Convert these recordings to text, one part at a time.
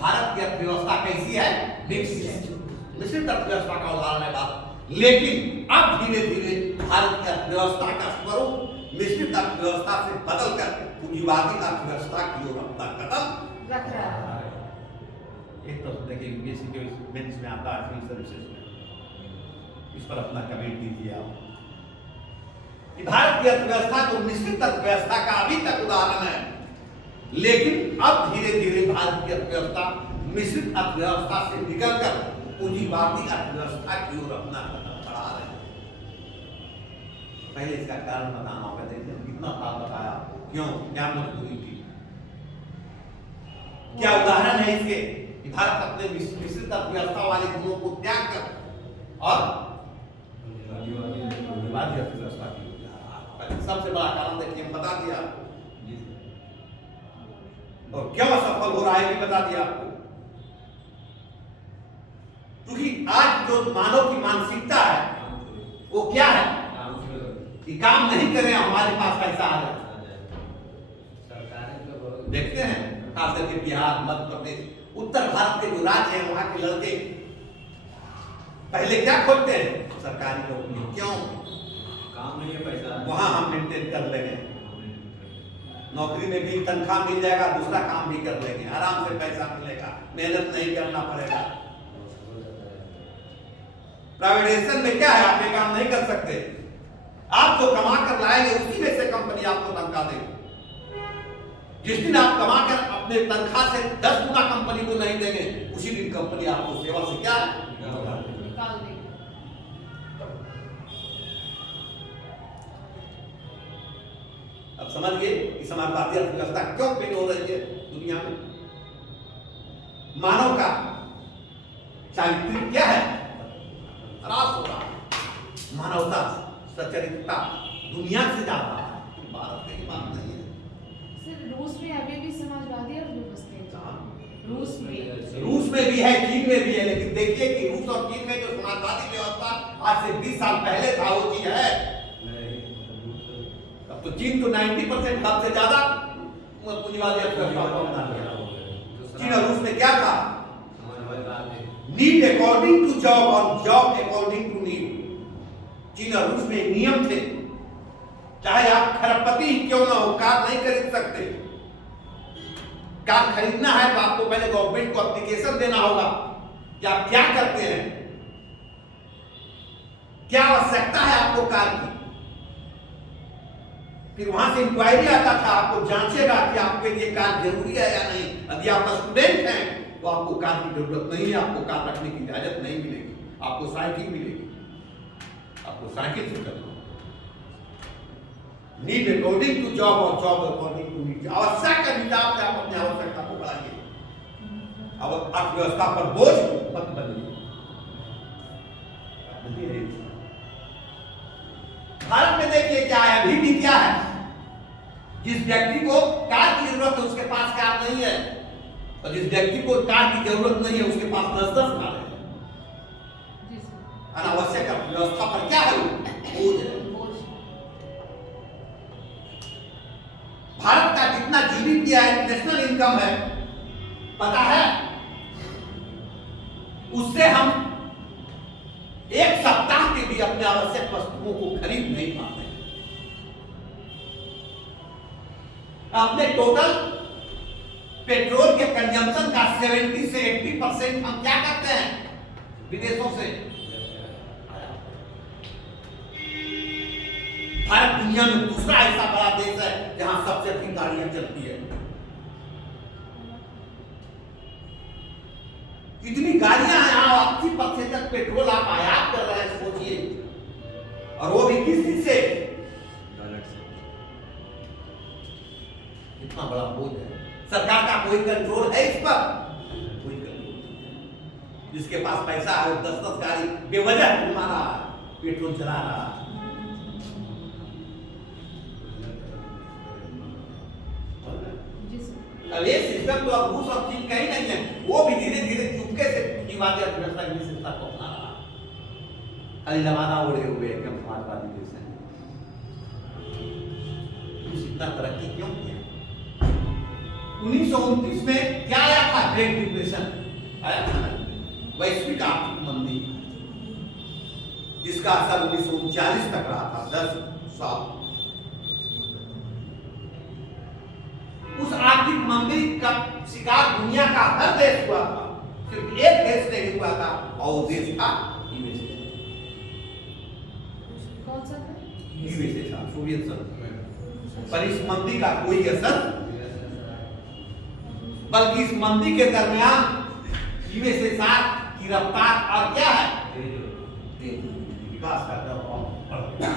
भारत की अर्थव्यवस्था कैसी है, मिश्रित अर्थव्यवस्था का उदाहरण है बात। लेकिन अब धीरे धीरे भारत की अर्थव्यवस्था का स्वरूप मिश्रित अर्थव्यवस्था से बदलकर पूंजीवादी अर्थव्यवस्था की ओर अपना कदम रख रहा है। एक तो देखिए यूपीएससी के बेंच में आता है सिविल सर्विसेज में, इस पर अपना कमेंट दीजिए आप। भारत की अर्थव्यवस्था तो मिश्रित अर्थव्यवस्था का अभी तक उदाहरण है, लेकिन अब धीरे धीरे भारत की अर्थव्यवस्था मिश्रित अर्थव्यवस्था से निकलकर पूंजीवादी अर्थव्यवस्था की ओर अपना कदम बढ़ा रहे हैं। पहले इसका कारण बताना होगा। देखिए कितना साफ बताया आपको, क्यों, क्या मजबूरी थी, क्या उदाहरण है इसके कि भारत अपने मिश्रित अर्थव्यवस्था वाले गुणों को त्याग कर और पूंजीवादी अर्थव्यवस्था की ओर जा रहा है। सबसे बड़ा कारण देखिए हम बता दिया आपको, और क्यों असफल हो रहा है भी बता दिया आपको। क्योंकि आज जो मानव की मानसिकता है वो क्या है कि काम नहीं करें, हमारे पास पैसा आ जाए। देखते हैं खास करके बिहार, मध्य प्रदेश, उत्तर भारत के जो राज्य हैं वहां के लड़के पहले क्या खोजते हैं, सरकारी नौकरी। क्यों, काम नहीं है, पैसा वहां हम मेंटेन कर लेंगे, नौकरी में भी तनख्वाह मिल जाएगा, दूसरा काम भी कर लेंगे, आराम से पैसा मिलेगा, मेहनत नहीं करना पड़ेगा। प्राइवेटाइजेशन में क्या है, आप ये काम नहीं कर सकते, आप जो कमा कर लाएंगे उसी में से कंपनी आपको तनख्वाह देगी। जिस दिन आप कमा कर अपने तनख्वाह से 10 गुना कंपनी को नहीं देंगे, उसी दिन कंपनी आपको सेवा से क्या है, निकाल देगी। अब समझिए कि समाजवादी अर्थव्यवस्था क्यों फेल हो रही है दुनिया में। मानव का चारित्र्य क्या है, ह्रास हो रहा है। मानवता सचरित्रता दुनिया से ज्यादा है, भारत की बात नहीं है। सर रूस में अभी भी समाजवादी अर्थव्यवस्था है। रूस में भी है, चीन में भी है, लेकिन देखिए कि रूस और चीन में जो समाजवादी व्यवस्था आज से 20 साल पहले था वो चीज है। अब तो चीन तो 90% हद से ज्यादा पूंजीवादी अर्थव्यवस्था को अपना लिया। चीन और रूस में क्या था, नीड अकॉर्डिंग टू जॉब और जॉब अकॉर्डिंग टू नीड। चीन और रूस में नियम थे, चाहे आप खरबपति ही क्यों ना हो, कार नहीं खरीद सकते। कार खरीदना है तो आपको पहले गवर्नमेंट को एप्लीकेशन देना होगा कि आप क्या करते हैं, क्या आवश्यकता है आपको कार की। फिर वहां से इंक्वायरी आता था, आपको जांचेगा कि आपके लिए कार जरूरी है या नहीं। यदि आप स्टूडेंट हैं तो आपको कार की जरूरत नहीं है, आपको कार रखने की इजाजत नहीं मिलेगी, आपको साइकिल मिलेगी, आपको साइकिल से चलना। नीड अकॉर्डिंग टू जॉब और जॉब अकॉर्डिंग टू नीड। आवश्यक के हिसाब से आप अपनी आवश्यकता को बढ़ाइए। अब अर्थव्यवस्था पर बोझ मत बनिए। भारत में देखिए क्या है, अभी भी क्या है, जिस व्यक्ति को कार की जरूरत है उसके पास कार नहीं है, और जिस व्यक्ति को कार की जरूरत नहीं है उसके पास 10-10 कार है। अनावश्यक अर्थव्यवस्था पर क्या है, बोझ है। भारत का जितना जीडीपी है, नेशनल इनकम है, पता है, उससे हम एक सप्ताह के भी अपने आवश्यक वस्तुओं को खरीद नहीं पाते। अपने टोटल पेट्रोल के कंजम्पशन का 70 से 80% हम क्या करते हैं, विदेशों से। भारत दुनिया में दूसरा ऐसा बड़ा देश है जहां सबसे अधिक गाड़ियां चलती है। इतनी गाड़ियां हैं, 80% तक पेट्रोल आप आयात कर रहे हैं, सोचिए, और वो भी किस चीज से, कितना बड़ा बोझ है। सरकार का कोई कंट्रोल है इस पर, कोई कंट्रोल नहीं है। जिसके पास पैसा है वो 10-10 गाड़ी बेवजह घुमा रहा है, पेट्रोल चला रहा है। अब ये सिस्टम तो अब रूस और चीन कहीं नहीं है, वो भी धीरे धीरे चुपके से पूंजीवादी अर्थव्यवस्था की विशेषता को अपना रहा है। खाली लवाना उड़े हुए एकदम समाजवादी देश है। रूस इतना तरक्की क्यों किया? 1929 में क्या आया था, ग्रेट डिप्रेशन वैश्विक आर्थिक मंदी जिसका असर 1939 तक रहा था, 10 साल। उस आर्थिक मंदी का शिकार दुनिया का हर देश हुआ था, सिर्फ एक देश नहीं हुआ था और वो देश था यूएसए। कौन सा था? यूएसए था, सोवियत संघ। पर इस मंदी का कोई असर, बल्कि इस मंदी के दरमियान यूएसएसआर की रफ्तार और क्या है, विकास का दर और बढ़ गया।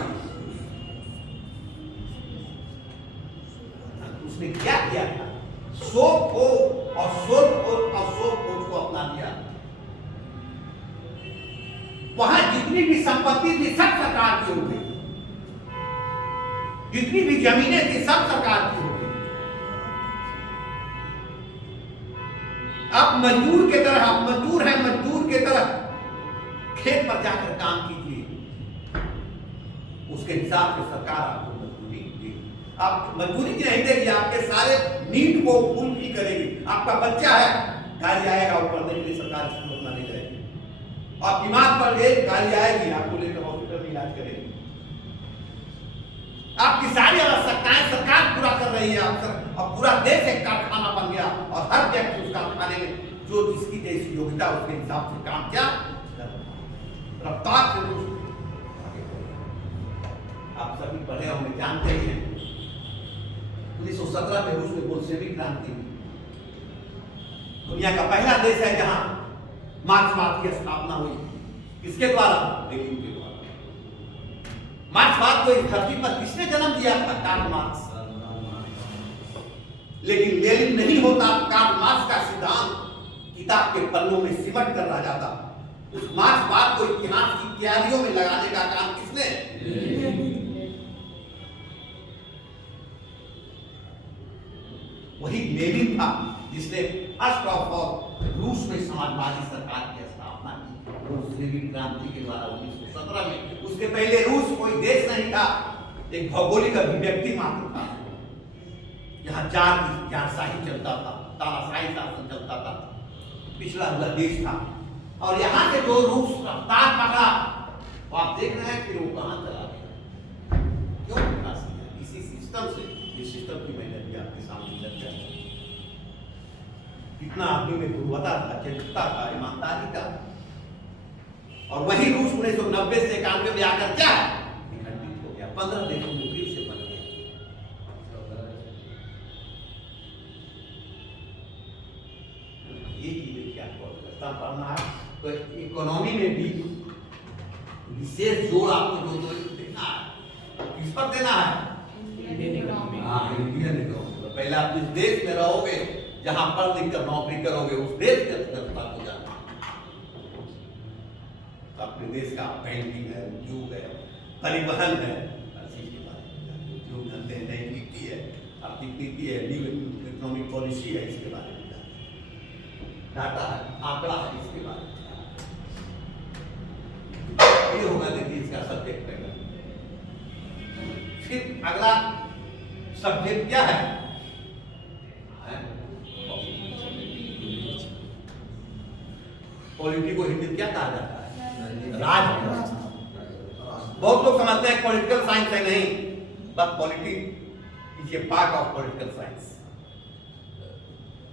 उसने क्या किया था? शोध खोज और शोध खोज को अपना लिया। वहां जितनी भी संपत्ति थी सब सरकार की हो गई, जितनी भी जमीनें थी सब सरकार की हो गई। आप मजदूर के तरह, आप मजदूर हैं, मजदूर के तरह खेत पर जाकर काम कीजिए, उसके हिसाब से सरकार आपको मजदूरी देगी। आप मजदूरी की नहीं देगी, आपके सारे नीड को फुलफिल करेगी। आपका बच्चा है, गाड़ी आएगा वो पढ़ने के लिए, सरकार स्कूल अपना ले जाएगी। आप बीमार पड़ गए, गाड़ी आएगी, आपको लेकर हॉस्पिटल में इलाज करेगी। आपकी सारी आवश्यकताएं सरकार पूरा कर रही है। अब पूरा देश एक कारखाना बन गया और हर व्यक्ति उस कारखाने में जो जिसकी जैसी योग्यता उसके हिसाब से काम क्या रफ्तार से। आप सभी पढ़े होंगे, जानते ही हैं 1917 में रूस में बोल्शेविक क्रांति हुई। दुनिया का पहला देश है जहां मार्क्सवाद की स्थापना हुई। किसके द्वारा? लेनिन के द्वारा। मार्क्सवाद को इस धरती पर किसने जन्म दिया था? Karl Marx. लेकिन लेनिन नहीं होता, कार्ल मार्क्स का सिद्धांत किताब के पन्नों में सिमट कर रह जाता। उस मार्क्सवाद को इतिहास की तैयारियों में लगाने का काम किसने? वही लेनिन था जिसने फर्स्ट ऑफ ऑल रूस में समाजवादी सरकार की स्थापना की, बोल्शेविक क्रांति के द्वारा 1917 में। उसके पहले रूस कोई देश नहीं था, एक भौगोलिक अभिव्यक्ति मात्र था। यहाँ जारशाही चलता था, तानाशाही शासन चलता था, पिछड़ा हुआ देश था। और यहाँ से जो रूस रफ्तार पकड़ा, वो आप देख रहे हैं कि वो कहाँ चला गया, क्यों विकास किया? इसी सिस्टम से। इस सिस्टम की मैंने भी आपके सामने चर्चा की। कितना आदमी में गुणवत्ता था, चरित्रता था, ईमानदारी था। और वही रूस 1990 से 91 में आकर क्या विखंडित हो गया, 15 देशों में फिर से बन गया। ये चीजें क्या पढ़ना है तो इकोनॉमी में भी विशेष जोर आपको जो देना है, किस पर देना है? Indian economy. पहले आप जिस देश में रहोगे, जहां पढ़ लिख कर नौकरी करोगे, उस देश के अर्थव्यवस्था को जानना। अपने देश का बैंकिंग है, उद्योग है, परिवहन है, हर चीज के बारे में उद्योग धंधे, नई नीति है, आर्थिक नीति है, न्यू इकोनॉमिक पॉलिसी है, इसके बारे में डाटा है, आंकड़ा है, इसके बारे में ये होगा। देखिए इसका सब्जेक्ट पहला। फिर अगला सब्जेक्ट क्या है? पॉलिटी को हिंदी क्या कहा जाता है? राज। बहुत लोग समझते हैं पॉलिटिकल साइंस है, नहीं, but polity is a part of political science.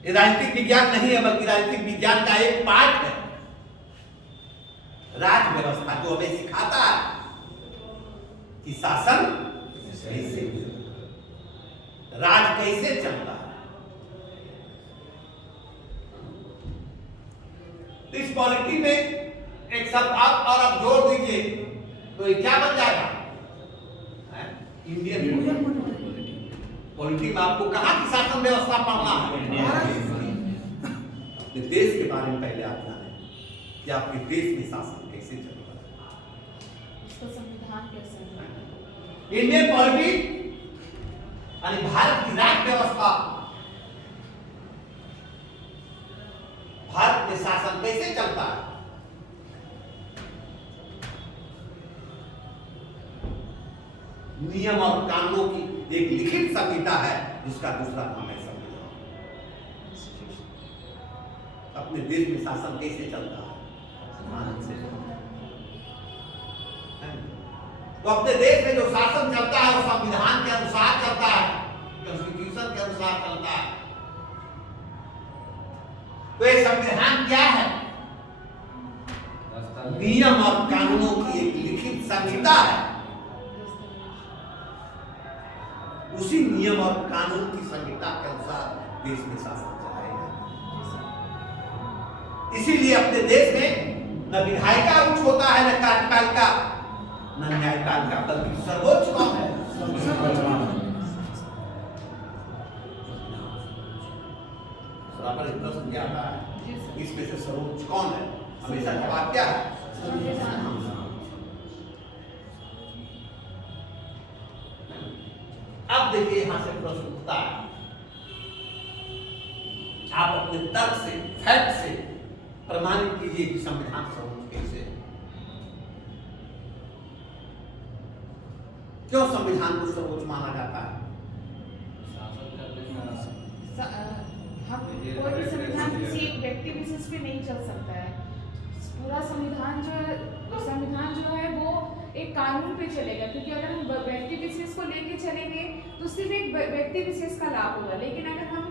ये राजनीतिक विज्ञान नहीं है, बल्कि राजनीतिक विज्ञान का एक पार्ट है। राज व्यवस्था जो हमें सिखाता है कि शासन कैसे, राज कैसे चलता है। इस पॉलिटी में एक शब्द आप और आप जोड़ दीजिए तो ये क्या बन जाएगा? इंडियन पॉलिटी में आपको कहां की शासन व्यवस्था पढ़ना है? अपने देश के बारे में पहले आप जाने कि आपके देश में शासन कैसे चल रहा है, उसका संविधान कैसा है। इंडियन पॉलिटी यानी भारत की राज्य व्यवस्था, भारत में शासन कैसे चलता है। नियम और कानूनों की एक लिखित संहिता है, जिसका दूसरा नाम है संविधान। अपने देश में शासन कैसे चलता है? संविधान से। तो अपने देश में जो शासन चलता है वो संविधान के अनुसार चलता है, कॉन्स्टिट्यूशन के अनुसार चलता है। तो ये संविधान क्या है? नियम और कानूनों की एक लिखित संहिता है। उसी नियम और कानून की संहिता के अनुसार देश में शासन चलाएगा। इसीलिए अपने देश में न विधायिका उच्च होता है, न कार्यपालिका, न न्यायपालिका, बल्कि सर्वोच्च कौन है? पर प्रश्न क्या आता है? इसमें से सर्वोच्च कौन है? हमेशा जवाब क्या है? अब देखिए यहां से प्रश्न उठता है, आप अपने तर्क से, फैक्ट से प्रमाणित कीजिए कि संविधान सर्वोच्च कैसे है। क्यों संविधान को सर्वोच्च माना जाता है? हम कोई भी संविधान किसी एक व्यक्ति विशेष पे नहीं चल सकता है। पूरा संविधान जो है वो एक कानून पे चलेगा, क्योंकि अगर हम व्यक्ति विशेष को लेके चलेंगे तो सिर्फ एक व्यक्ति विशेष का लाभ होगा, लेकिन अगर हम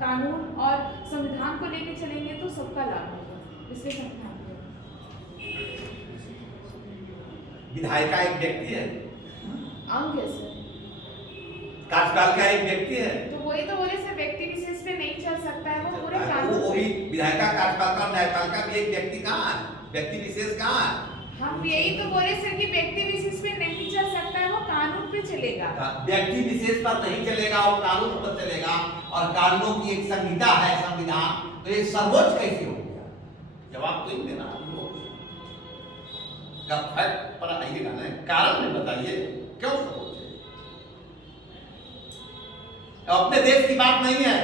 कानून और संविधान को लेके चलेंगे तो सबका लाभ होगा। इसलिए संविधान विधायिका एक व्यक्ति है, अंग है सर। कार्यपालिका एक व्यक्ति है, तो वही तो बोले सर, व्यक्ति विशेष पे नहीं चल सकता है, वो पूरे वो कानून। भी विधायिका, कार्यपालिका और न्यायपालिका भी एक व्यक्ति कहाँ है? व्यक्ति विशेष कहाँ है? हम यही तो बोले सर कि व्यक्ति विशेष पे नहीं चल सकता है, वो कानून पे चलेगा। व्यक्ति विशेष पर नहीं चलेगा, वो कानून पर चलेगा, और कानूनों की एक संहिता है संविधान। तो ये सर्वोच्च कैसे हो गया? जवाब तो ही देना हमको। फैक्ट पर आइएगा ना, कारण में बताइए क्यों सर्वोच्च है। अपने देश की बात नहीं है,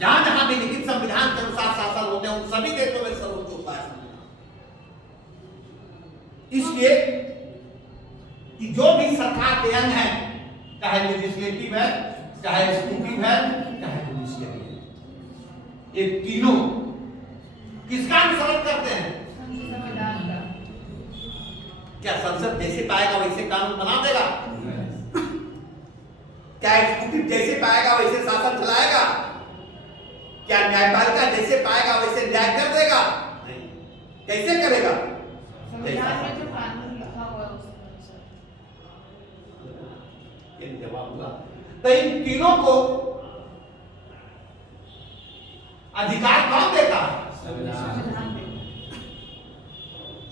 जहां जहां भी लिखित संविधान के अनुसार शासन होते हैं उन सभी देशों में सर्वोच्च होता है संविधान। इसलिए कि जो भी सरकार के अंग है, चाहे लेजिस्लेटिव है, चाहे एग्जीक्यूटिव है, चाहे जुडिशियरी है, ये तीनों किसका अनुसरण करते हैं? संविधान का। क्या संसद जैसे पाएगा वैसे कानून बना देगा? क्या एग्जीक्यूटिव जैसे पाएगा वैसे शासन चलाएगा? क्या न्यायपालिका जैसे पाएगा वैसे न्याय कर देगा? नहीं। कैसे करेगा? संविधान में जो कानून लिखा हुआ है उसके अनुसार। ये जवाब हुआ। तो इन तीनों को अधिकार कौन देता है? संविधान में।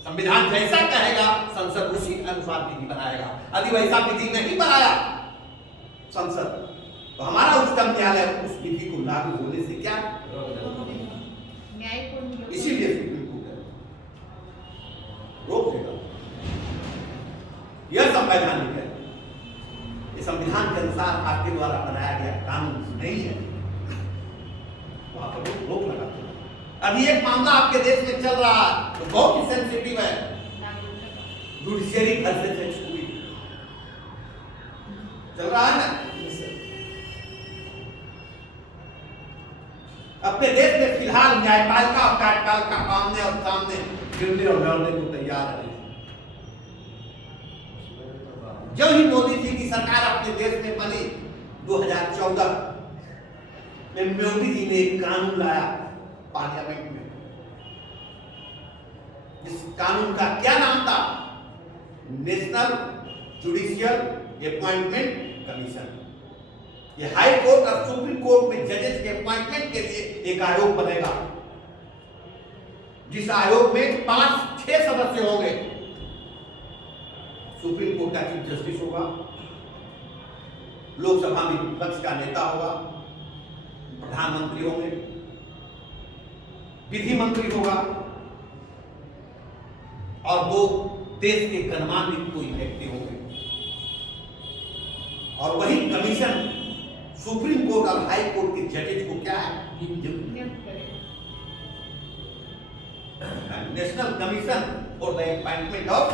संविधान जैसा कहेगा संसद उसी अनुसार विधि बनाएगा। यदि वैसा विधि नहीं बनाया संसद, तो हमारा उच्चतम न्यायालय उस विधि को लागू होने से क्या न्याय को इसीलिए सुप्रीम कोर्ट रोक देगा। यह संवैधानिक है, ये संविधान के अनुसार आपके द्वारा बनाया गया कानून नहीं है, तो आप रोक लगाते हैं। अभी एक मामला आपके देश में चल रहा है तो बहुत ही सेंसिटिव है, जुडिशियरी वर्सेस चल रहा है ना। अपने देश में फिलहाल न्यायपालिका और कार्यपालिका आमने और सामने गिरने और लड़ने को तैयार है। जो ही मोदी जी की सरकार अपने देश में बनी 2014 में, मोदी जी ने एक कानून लाया पार्लियामेंट में, जिस कानून का क्या नाम था? National judicial appointment commission. ये हाई कोर्ट और सुप्रीम कोर्ट में जजेस के अपॉइंटमेंट के लिए एक आयोग बनेगा, जिस आयोग में 5-6 सदस्य होंगे। सुप्रीम कोर्ट का चीफ जस्टिस होगा, लोकसभा में विपक्ष का नेता होगा, प्रधानमंत्री होंगे, विधि मंत्री होगा, और 2 देश के गणमान्य कोई व्यक्ति होंगे। और वही कमीशन सुप्रीम कोर्ट और हाई कोर्ट के जजेज को क्या है? नियुक्त करेगा। National commission for the appointment of.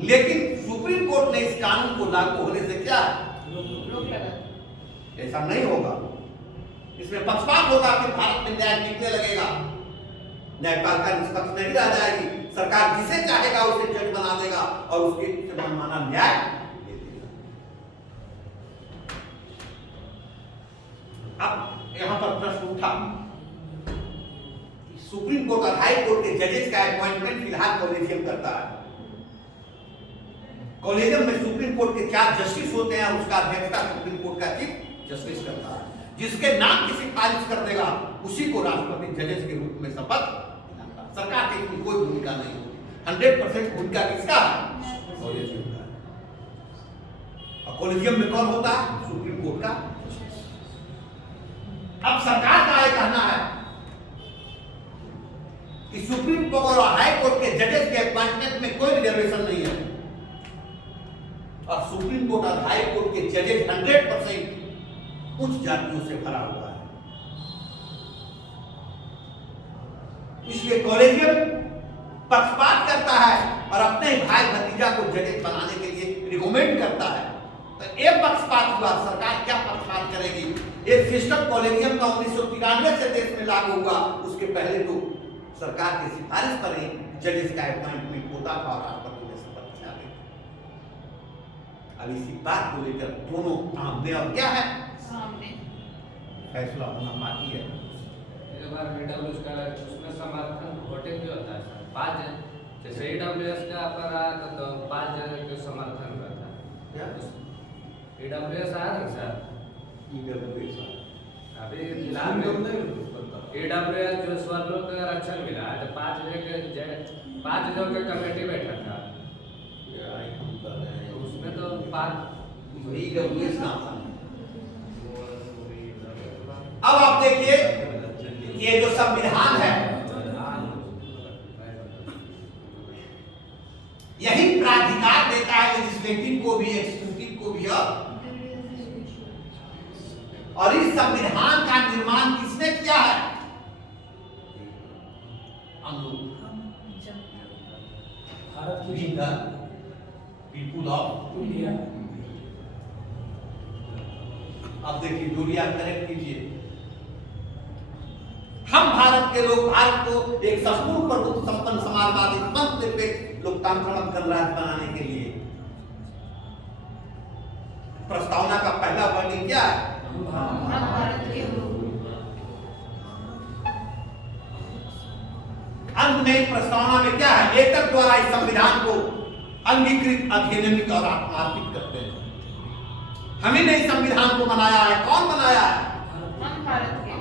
लेकिन सुप्रीम कोर्ट ने इस कानून को लागू होने से क्या रोक लगा। ऐसा नहीं होगा। इसमें पक्षपात होगा कि भारत में न्याय टिकने लगेगा, न्यायपालिका निष्पक्ष नहीं रह जाएगी, सरकार जिसे चाहेगा उसे जज बना देगा और उसके मनमाना न्याय दे देगा। अब यहां पर प्रश्न उठा, सुप्रीम कोर्ट और हाई कोर्ट के जजेस का अपॉइंटमेंट फिलहाल कॉलेजियम करता है। कॉलेजियम में सुप्रीम कोर्ट के 4 जस्टिस होते हैं, उसका अध्यक्षता सुप्रीम कोर्ट का चीफ जस्टिस करता है। जिसके नाम की सिफारिश कर देगा उसी को राष्ट्रपति जजेस के रूप में शपथ दिलाता है। सरकार की इसमें कोई भूमिका नहीं होती। 100% भूमिका किसका है? कॉलेजियम का। और कॉलेजियम में कौन होता है? सुप्रीम कोर्ट का जस्टिस। अब सरकार का यह कहना है कि सुप्रीम कोर्ट और हाई कोर्ट के जजेस के अपॉइंटमेंट में कोई रिजर्वेशन नहीं है और सुप्रीम कोर्ट और हाई कोर्ट के जजेस 100% उच्च जातियों से भरा हुआ है। इसलिए कॉलेजियम पक्षपात करता है और अपने ही भाई भतीजा को जजेस बनाने के लिए रिकमेंड करता है। तो एक पक्षपात हुआ, सरकार क्या पक्षपात करेगी? एक सिस्टम कॉलेजियम का 1993 से देश में लागू हुआ, उसके पहले तो सरकार की सिफारिश पर ही जजेस का अपॉइंटमेंट होता था और राष्ट्रपति ने शपथ दिला दी। अब इसी बात को लेकर दोनों आमने और क्या है सामने फैसला होना बाकी है। एक बार ईडब्ल्यूएस का उसमें समर्थन वोटिंग भी होता है सर, 5 जैसे ईडब्ल्यूएस का पर आया तो 5 जगह के समर्थन करता है। क्या ईडब्ल्यूएस आया ना सर, ईडब्ल्यूएस अभी फिलहाल में ईडब्ल्यूएस जो स्वर्ण का आरक्षण मिला है तो 5 जगह का कमेटी बैठा था, तो उसमें तो 5 ईडब्ल्यूएस नाम। अब आप देखिए ये जो संविधान है यही प्राधिकार देता है लेजिस्लेटिव को भी, एक्जीक्यूटिव को भी। और इस संविधान का निर्माण किसने किया है? हम लोग, पीपुल ऑफ इंडिया। अब देखिए दूरिया करेक्ट कीजिए। हम भारत के लोग भारत को एक संपूर्ण प्रभुत्व संपन्न समाजवादी निरपेक्ष लोकतांत्रिक गणराज्य बनाने के लिए प्रस्तावना का पहला वर्णन क्या है? अंत में प्रस्तावना में क्या है? लेखक द्वारा इस संविधान को अंगीकृत, अधिनियमित और आत्मार्पित करते हैं। हमें नहीं संविधान को बनाया है, कौन बनाया है? हम भारत के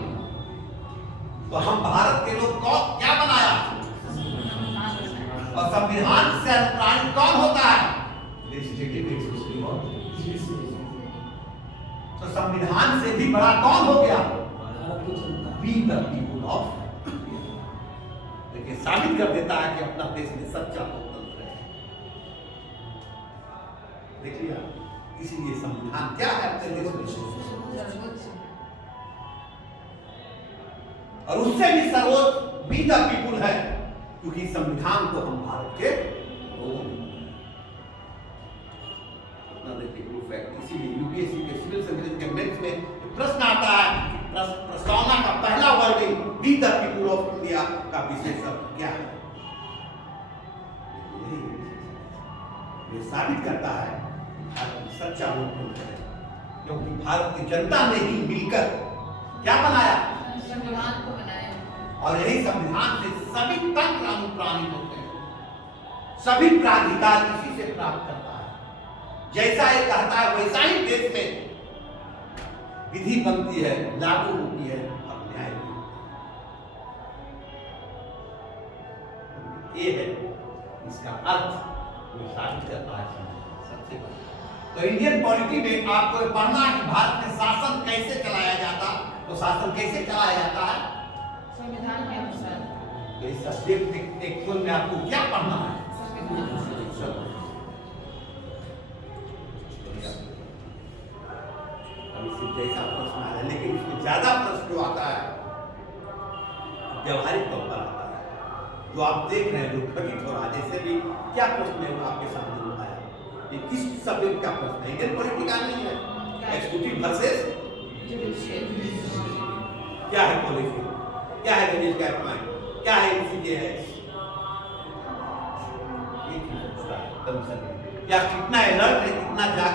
तो हम भारत के लोग कौन क्या बनाया? और संविधान से अनुप्राणित कौन होता है? तो संविधान से भी बड़ा कौन हो गया? We the people of। लेकिन साबित कर देता है कि अपना देश में सच्चा लोकतंत्र है। देखिए इसीलिए संविधान क्या है अपने देश में, और उससे भी सर्वोच्च we the people है, क्योंकि संविधान को हम भारत के लोगों ने अपना देखिए प्रूफ है। इसीलिए यूपीएससी के सिविल सर्विस के मेंस में प्रश्न आता है कि प्रस्तावना का पहला wording we the people of India का विशेष अर्थ क्या है? ये साबित करता है भारत सच्चा लोकतंत्र है, क्योंकि भारत की जनता ने ही मिलकर क्या बनाया? संविधान को बनाया। और यही संविधान से सभी तंत्र अनुप्राणित होते हैं, सभी प्राधिकार इसी से प्राप्त करता है। जैसा ये कहता है वैसा ही देश में विधि बनती है, लागू होती है और न्याय भी। ये है इसका अर्थ, वो साबित करता है सबसे बड़ा। तो इंडियन पॉलिटी में आपको पढ़ना है कि भारत में शासन कैसे चलाया जाता, तो शासन कैसे चलाया जाता है? संविधान के अनुसार। तो इस सब्जेक्ट एक्चुअल में आपको क्या पढ़ना है? जैसा प्रश्न आ रहा है, लेकिन इसमें ज्यादा प्रश्न जो आता है व्यवहारिक तौर पर आता है, जो आप देख रहे हैं, जो घटित हो रहा है। जैसे भी क्या प्रश्न है वो आपके सामने उठाया, ये किस सब्जेक्ट का प्रश्न है? इंडियन पॉलिटी का नहीं है, एक्जीक्यूटिव वर्सेस जुडिशियल। क्या है पॉलिसी, क्या है गणेश गाइडलाइन, क्या है MCJS, ये चीज पूछता है कमीशन, या कितना अलर्ट है, कितना जागरूक